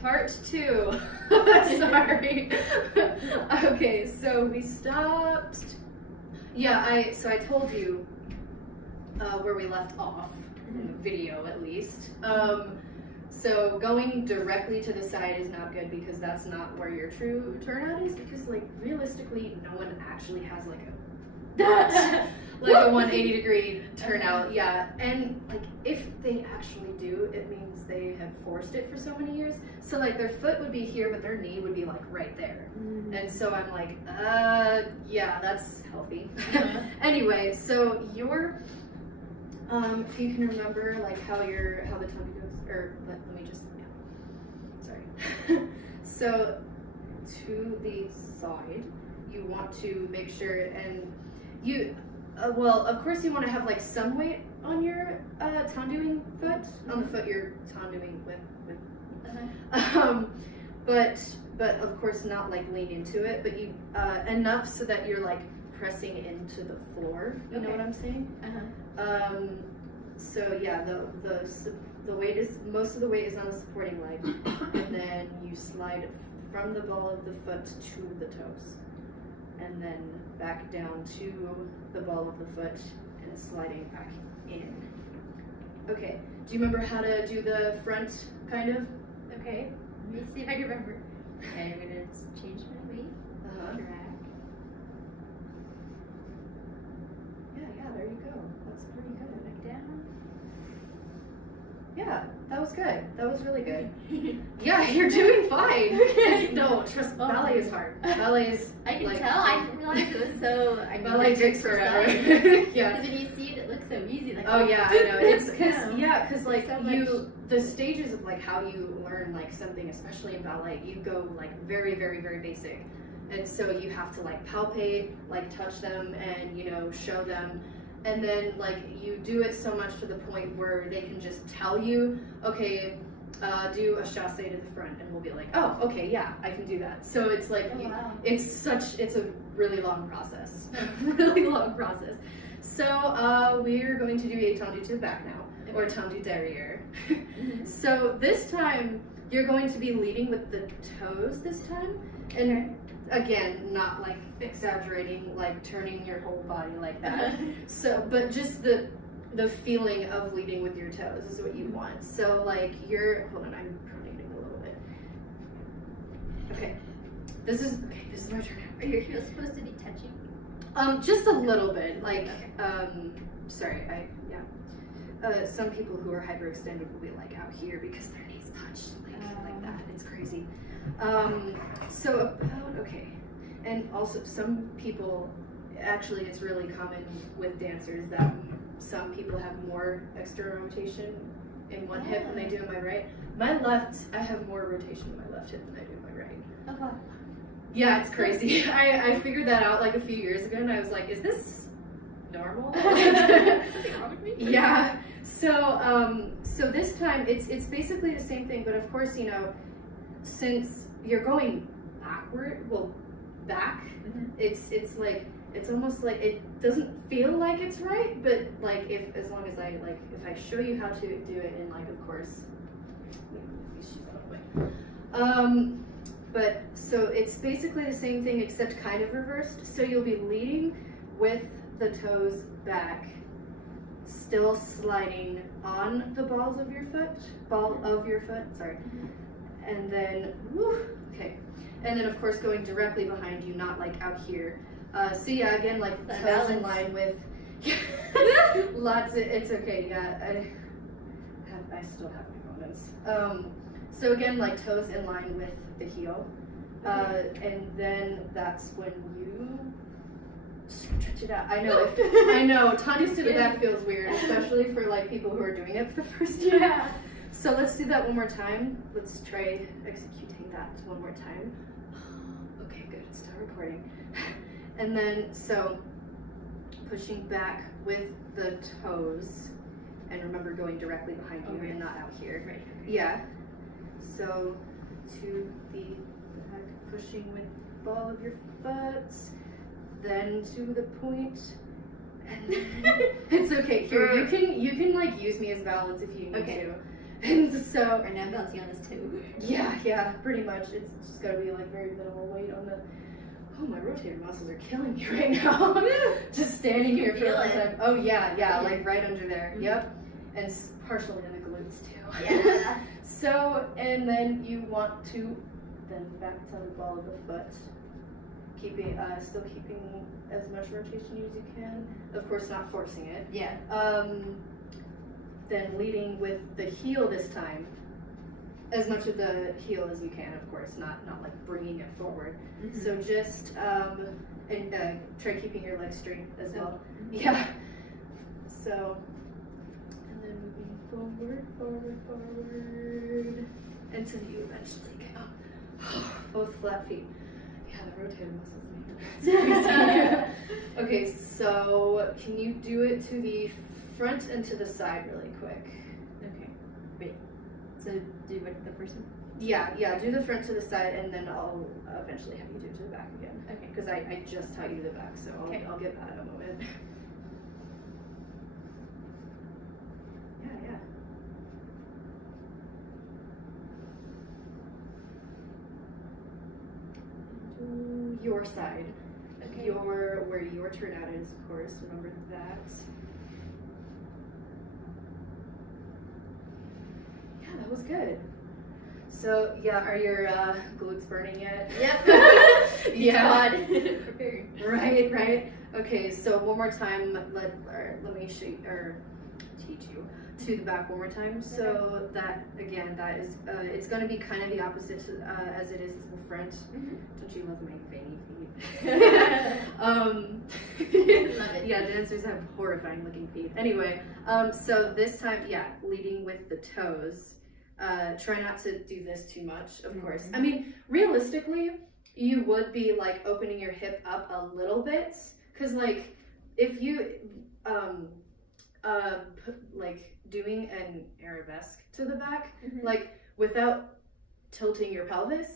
Part 2. Sorry. Okay, so we stopped. Yeah, so I told you where we left off in the video, at least. So going directly to the side is not good because that's not where your true turnout is. Because like realistically, no one actually has like a 180-degree turnout. Yeah, and like if they actually do, it means they have forced it for so many years. So like their foot would be here, but their knee would be like right there. And so I'm like, yeah, that's healthy. Anyway, so your if you can remember like how the tummy goes, or let me just, sorry. So to the side, you want to make sure, and you, well, of course you want to have like some weight on your tenduing foot, on the foot you're tenduing with. But of course not like lean into it, but you enough so that you're like pressing into the floor. You know what I'm saying? So yeah, the weight is, most of the weight is on the supporting leg, and then you slide from the ball of the foot to the toes, and then back down to the ball of the foot and sliding back in. Okay, do you remember how to do the front kind of? Okay, let me see if I can remember. Okay, I'm gonna change my weight. Drag. Yeah, there you go. That's pretty good. Back down. Yeah, that was good. That was really good. Yeah, you're doing fine. No, trust me, ballet is hard. Ballet is. I can like, tell. I didn't realize it was so. Ballet takes forever. Yeah. Because when you see it, it looks so easy. Like, oh yeah, I know. It's because like so the stages of like how you learn like something, especially in ballet, you go like very, very, very basic, and so you have to like palpate, like touch them, and show them. And then like you do it so much to the point where they can just tell you, okay, do a chasse to the front, and we'll be like, oh, okay, yeah, I can do that. So it's like, it's a really long process, really long process. So we're going to do a tendu to the back now, or tendu derriere. So this time you're going to be leading with the toes this time, and again, not like exaggerating, like turning your whole body like that. So, but just the feeling of leading with your toes is what you want. So like hold on, I'm pronating a little bit. Okay, this is my turn. Are you supposed to be touching? Just a little bit, like, sorry, some people who are hyperextended will be like out here because their knees touch, like that. It's crazy. So okay, and also some people, actually it's really common with dancers that some people have more external rotation in one hip than they do in my right. My left, I have more rotation in my left hip than I do in my right. Okay. Yeah, it's crazy. I figured that out like a few years ago, and I was like, is this normal? Something wrong with me? Yeah. So this time it's basically the same thing, but of course, since you're going back, it's almost like it doesn't feel like it's right, but like as long as if I show you how to do it, and like of course, but so it's basically the same thing except kind of reversed. So you'll be leading with the toes back, still sliding on the ball of your foot, sorry. And then, okay. And then of course going directly behind you, not like out here. So yeah, again, like toes in line with, it's okay, yeah. I still have my moments. So again, like toes in line with the heel. And then that's when you stretch it out. I know, tendus to the back feels weird, especially for like people who are doing it for the first time. Yeah. So let's do that one more time. Let's try executing that one more time. Okay, good, it's still recording. And then, so pushing back with the toes, and remember going directly behind you and not out here. Right. Yeah. So to the back, pushing with the ball of your foot, then to the point, and then it's okay. Here, you can like use me as balance if you need to. And so, Right now I'm balancing on this too. yeah, pretty much. It's just gotta be like very minimal weight on the. Oh, my rotator muscles are killing me right now. Just standing here for a long time. Oh yeah, like right under there. Mm-hmm. Yep, and partially in the glutes too. Yeah. So, and then you want to then back to the ball of the foot, still keeping as much rotation as you can. Of course, not forcing it. Yeah. Then leading with the heel this time, as much of the heel as you can, of course, not like bringing it forward. Mm-hmm. So just and try keeping your legs straight as well. Mm-hmm. Yeah. So, and then moving forward, until you eventually get both flat feet. Yeah, the rotator muscles. Man. Okay, so can you do it to the front and to the side really quick? Okay. Wait. So do what the first one? Yeah, do the front to the side, and then I'll eventually have you do it to the back again. Okay. Because I just taught you the back, so I'll get that in a moment. Yeah. Do your side. Okay. Where your turnout is, of course. Remember that. Yeah, that was good. So yeah, are your glutes burning yet? Yep. Yeah. Prepared. Right. Okay, so one more time. Let me show you, or teach you to the back one more time. So that again, that is it's going to be kind of the opposite as it is to the front. Mm-hmm. Don't you love my veiny feet? Love it. Yeah, dancers have horrifying looking feet. Anyway, so this time, yeah, leading with the toes. Try not to do this too much, of course. I mean, realistically, you would be like opening your hip up a little bit, because like if you like doing an arabesque to the back, like without tilting your pelvis,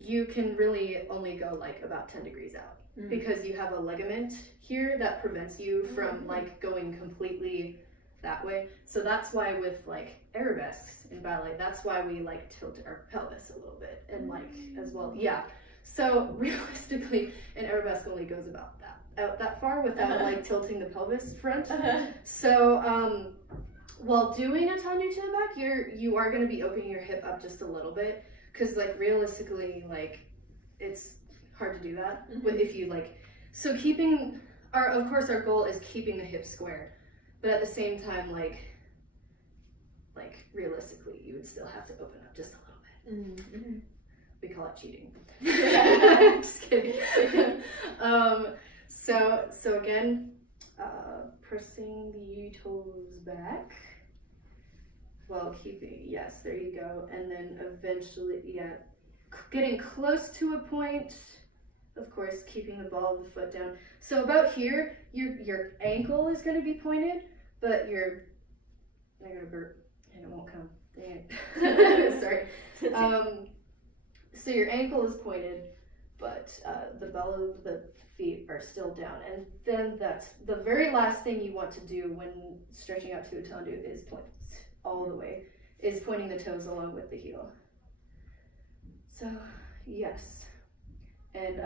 you can really only go like about 10 degrees out because you have a ligament here that prevents you from like going completely that way. So that's why with like arabesques in ballet, that's why we like tilt our pelvis a little bit and like as well. Yeah. So realistically, an arabesque only goes about out that far without like tilting the pelvis front. So while doing a tanu to the back, you are going to be opening your hip up just a little bit, because like realistically, like it's hard to do that if you like. So keeping of course our goal is keeping the hip square, but at the same time, like realistically, you would still have to open up just a little bit. We call it cheating. Just kidding. So again, pressing the toes back while keeping, yes, there you go. And then eventually, yeah, getting close to a point, of course, keeping the ball of the foot down. So about here, your ankle is going to be pointed, but I gotta burp and it won't come. Dang it. Sorry. So your ankle is pointed, but the ball of the feet are still down. And then that's the very last thing you want to do when stretching out to a tanu is point all the way, is pointing the toes along with the heel. So yes, and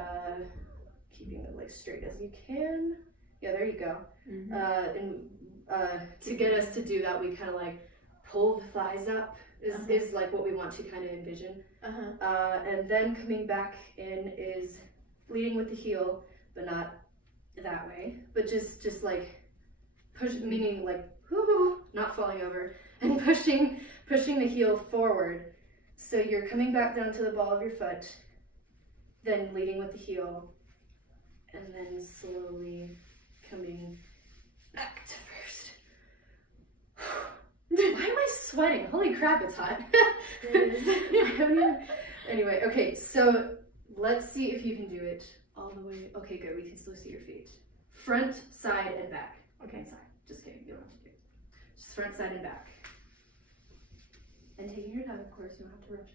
keeping the legs straight as you can. Yeah, there you go. And to get us to do that, we kind of like pull the thighs up is like what we want to kind of envision. And then coming back in is leading with the heel, but not that way, but just like push, meaning like not falling over, and pushing the heel forward. So you're coming back down to the ball of your foot, then leading with the heel, and then slowly coming back to first. Why am I sweating? Holy crap, it's hot. Anyway, okay, so let's see if you can do it all the way. Okay, good, we can still see your feet. Front, side, and back. Okay, side. Just kidding, you don't have to do it. Just front, side, and back. And taking your time, of course, you don't have to rush.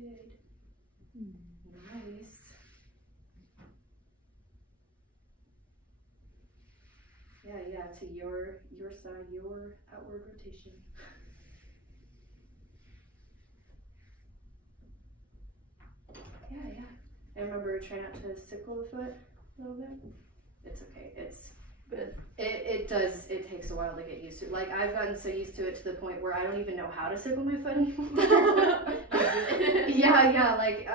Good. Nice. to your side, your outward rotation. Yeah. And remember, try not to sickle the foot a little bit. It's okay. It takes a while to get used to. Like, I've gotten so used to it to the point where I don't even know how to sickle my foot anymore. Yeah, like,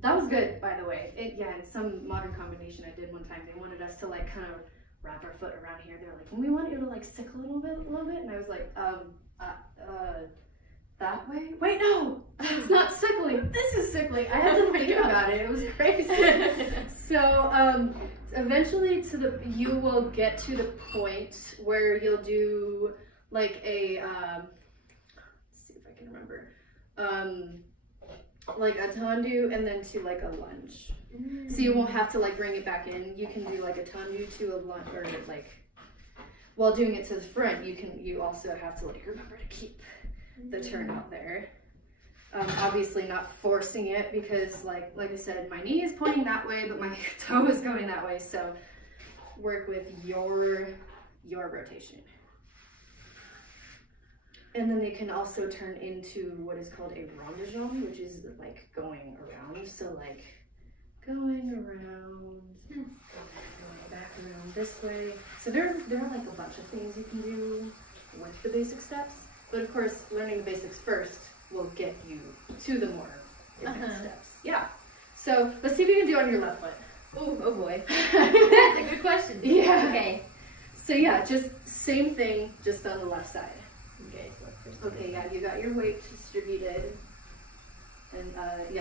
that was good, by the way. In some modern combination I did one time, they wanted us to, like, kind of wrap our foot around here. They're like, we want you to, like, sickle a little bit, and I was like, that way? Wait, no! It's not sickling. This is sickling. I had to think about it. It was crazy. So, eventually you will get to the point where you'll do, like, a, let's see if I can remember, like a tendu and then to, like, a lunge. So you won't have to, like, bring it back in. You can do, like, a tendu to a lunge, or, like, while doing it to the front, you also have to, like, remember to keep the turn out there. Obviously not forcing it, because like I said, my knee is pointing that way, but my toe is going that way. So work with your rotation. And then they can also turn into what is called a rondejambe, which is like going around. So like going around, going back around this way. So there are like a bunch of things you can do with the basic steps. But of course, learning the basics first will get you to the more advanced steps. Yeah. So let's see if you can do it on your left foot. Ooh, oh boy. That's a good question. Yeah. Okay. So yeah, just same thing, just on the left side. Okay, so left first. Okay, yeah, you got your weight distributed. And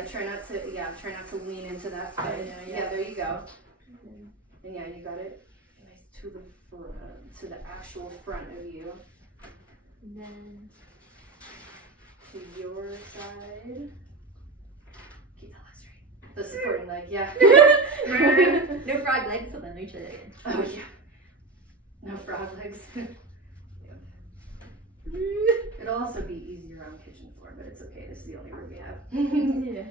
try not to lean into that foot. Yeah, there you go. And yeah, you got it nice to the front, to the actual front of you. And then To your side. Keep that leg straight. The supporting leg, yeah. no frog legs, so then we try that again. Oh yeah. No frog legs. It'll also be easier on kitchen floor, but it's okay. This is the only room we have. Yeah.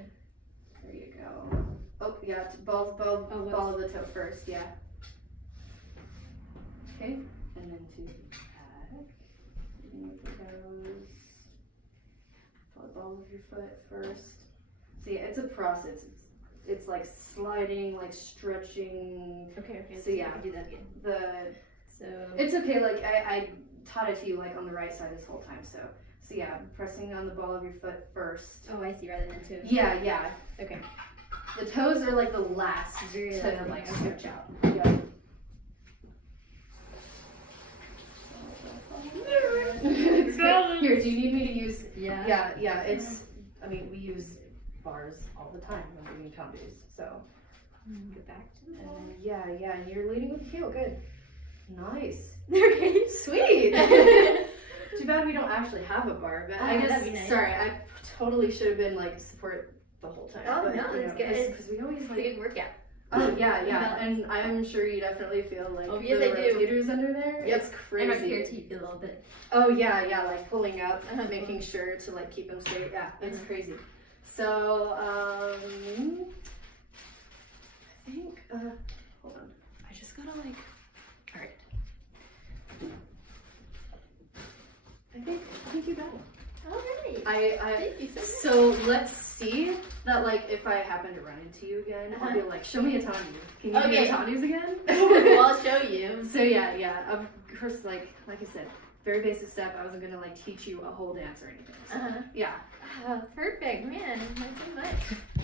There you go. Oh yeah, ball of the toe first, yeah. Okay, and then to back. With the toes. Follow the ball of your foot first. So yeah, it's a process. It's like sliding, like stretching. Okay. So yeah, do that again. It's okay. Like I taught it to you like on the right side this whole time. So yeah, pressing on the ball of your foot first. Oh, I see. Rather than two. Yeah. Okay. The toes are like the last Very to last like thing. stretch out. Yeah. Here, do you need me to use? Yeah. Yeah. We use bars all the time when we're doing tendus. So. Go back to the ball. Yeah, and you're leading with the heel. Good. Nice. Okay. Sweet. Too bad we don't actually have a bar, but I guess. That'd be nice. Sorry, I totally should have been like support the whole time. Oh, but, no, you that's know, good. Because we always It's a like. good workout. Oh yeah, and I'm sure you definitely feel like Oh, yes, the I do. rotators under there. Yep. It's And up crazy. here too, a little bit. Oh yeah, like pulling up, making sure to like keep them straight. Yeah, it's crazy. So I think hold on. I just gotta like. All right. I think you got it. All right. Thank you so much. So let's see that like if I happen to run into you again, I'll be like, show me a tendu. Can you do the tendus again? Well, I'll show you. So yeah. Of course, like I said, very basic step. I wasn't gonna like teach you a whole dance or anything. So, yeah. Perfect, man. Thanks so much.